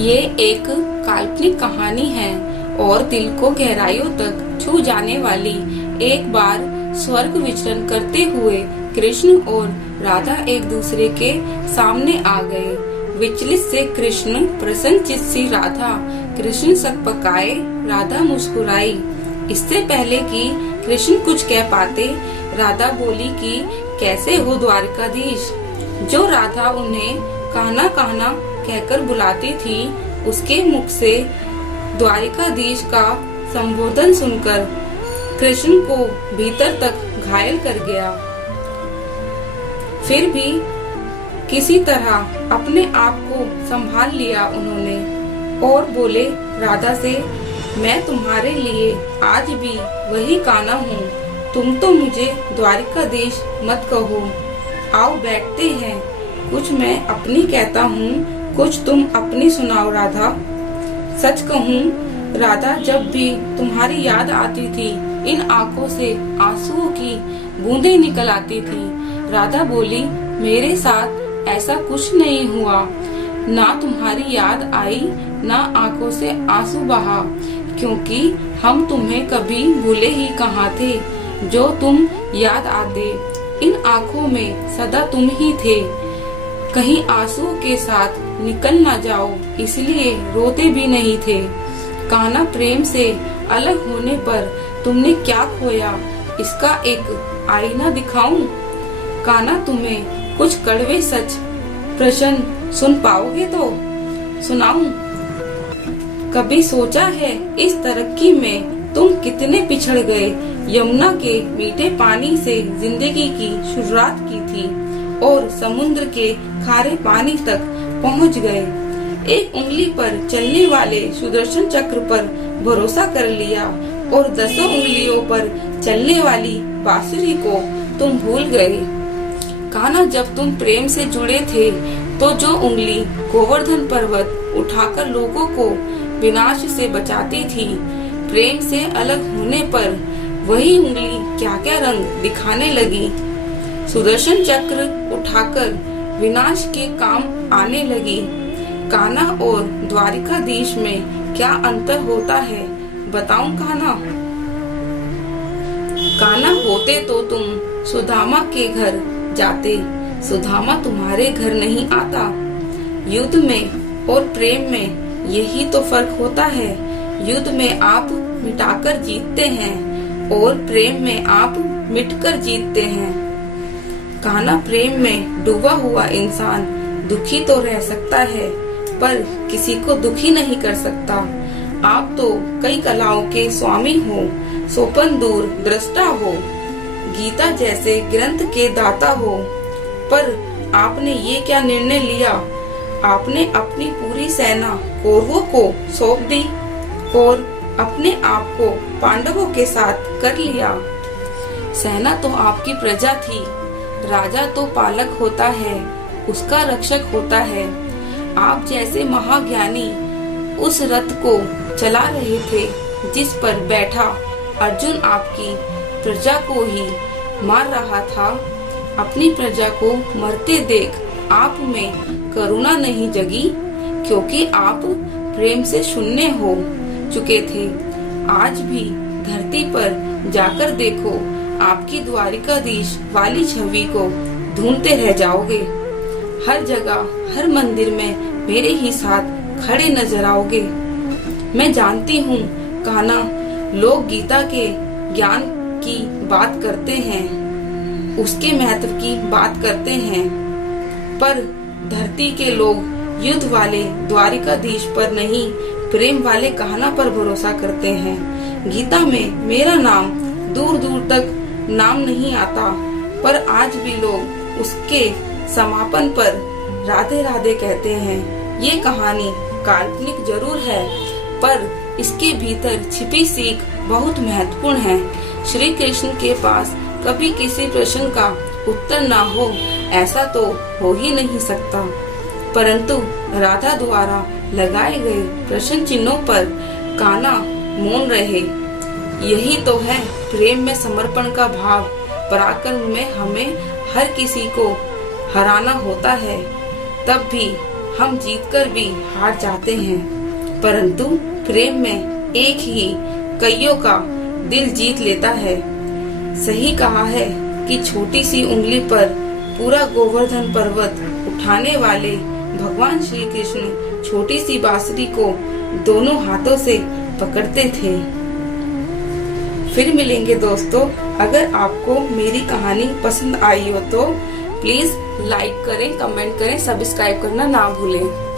ये एक काल्पनिक कहानी है और दिल को गहराइयों तक छू जाने वाली। एक बार स्वर्ग विचरण करते हुए कृष्ण और राधा एक दूसरे के सामने आ गए। विचलित से कृष्ण, प्रसन्नचित्त सी राधा। कृष्ण सकपकाए, राधा मुस्कुराई। इससे पहले कि कृष्ण कुछ कह पाते, राधा बोली कि कैसे हो द्वारकाधीश। जो राधा उन्हें कहना कहना कहकर बुलाती थी, उसके मुख से द्वारिकाधीश का संबोधन सुनकर कृष्ण को भीतर तक घायल कर गया। फिर भी किसी तरह अपने आप को संभाल लिया उन्होंने और बोले राधा से, मैं तुम्हारे लिए आज भी वही कान्हा हूँ। तुम तो मुझे द्वारिकाधीश मत कहो। आओ बैठते हैं, कुछ मैं अपनी कहता हूँ, कुछ तुम अपनी सुनाओ राधा। सच कहूँ राधा, जब भी तुम्हारी याद आती थी, इन आंखों से आंसुओं की बूंदें निकल आती थी। राधा बोली, मेरे साथ ऐसा कुछ नहीं हुआ। ना तुम्हारी याद आई, ना आंखों से आंसू बहा, क्योंकि हम तुम्हें कभी भूले ही कहाँ थे। जो तुम याद आते, इन आंखों में सदा तुम ही थे। कहीं आंसुओं के साथ निकल ना जाओ, इसलिए रोते भी नहीं थे। कान्हा, प्रेम से अलग होने पर तुमने क्या खोया, इसका एक आईना दिखाऊं? कान्हा, तुम्हें कुछ कड़वे सच प्रश्न सुन पाओगे तो सुनाऊं? कभी सोचा है इस तरक्की में तुम कितने पिछड़ गए? यमुना के मीठे पानी से जिंदगी की शुरुआत की थी और समुद्र के खारे पानी तक पहुंच गए। एक उंगली पर चलने वाले सुदर्शन चक्र पर भरोसा कर लिया और 10 उंगलियों पर चलने वाली बांसुरी को तुम भूल गए। कान्हा, जब तुम प्रेम से जुड़े थे तो जो उंगली गोवर्धन पर्वत उठाकर लोगों को विनाश से बचाती थी, प्रेम से अलग होने पर वही उंगली क्या क्या रंग दिखाने लगी। सुदर्शन चक्र उठाकर विनाश के काम आने लगी। कान्हा और द्वारिकाधीश में क्या अंतर होता है, बताऊं कान्हा? कान्हा, होते तो तुम सुदामा के घर जाते, सुदामा तुम्हारे घर नहीं आता। युद्ध में और प्रेम में यही तो फर्क होता है। युद्ध में आप मिटाकर जीतते हैं और प्रेम में आप मिटकर जीतते हैं। कान्हा, प्रेम में डूबा हुआ इंसान दुखी तो रह सकता है, पर किसी को दुखी नहीं कर सकता। आप तो कई कलाओं के स्वामी हो, सोपन दूर दृष्टा हो, गीता जैसे ग्रंथ के दाता हो, पर आपने ये क्या निर्णय लिया? आपने अपनी पूरी सेना कौरवों को सौंप दी और अपने आप को पांडवों के साथ कर लिया। सेना तो आपकी प्रजा थी, राजा तो पालक होता है, उसका रक्षक होता है। आप जैसे महाज्ञानी उस रथ को चला रहे थे जिस पर बैठा अर्जुन आपकी प्रजा को ही मार रहा था। अपनी प्रजा को मरते देख आप में करुणा नहीं जगी, क्योंकि आप प्रेम से शून्य हो चुके थे। आज भी धरती पर जाकर देखो, आपकी द्वारिकाधीश वाली छवि को ढूंढते रह जाओगे। हर जगह, हर मंदिर में मेरे ही साथ खड़े नजर आओगे। मैं जानती हूँ कान्हा, लोग गीता के ज्ञान की बात करते हैं, उसके महत्व की बात करते हैं, पर धरती के लोग युद्ध वाले द्वारिकाधीश पर नहीं, प्रेम वाले कान्हा पर भरोसा करते हैं। गीता में मेरा नाम दूर दूर तक नाम नहीं आता, पर आज भी लोग उसके समापन पर राधे राधे कहते हैं। ये कहानी काल्पनिक जरूर है, पर इसके भीतर छिपी सीख बहुत महत्वपूर्ण है। श्री कृष्ण के पास कभी किसी प्रश्न का उत्तर ना हो, ऐसा तो हो ही नहीं सकता, परंतु राधा द्वारा लगाए गए प्रश्न चिन्हों पर कान्हा मौन रहे। यही तो है प्रेम में समर्पण का भाव। पराक्रम में हमें हर किसी को हराना होता है, तब भी हम जीतकर भी हार जाते हैं। परंतु प्रेम में एक ही कईयों का दिल जीत लेता है। सही कहा है कि छोटी सी उंगली पर पूरा गोवर्धन पर्वत उठाने वाले भगवान श्री कृष्ण छोटी सी बांसुरी को दोनों हाथों से पकड़ते थे। फिर मिलेंगे दोस्तों। अगर आपको मेरी कहानी पसंद आई हो तो प्लीज लाइक करें, कमेंट करें, सब्सक्राइब करना ना भूलें।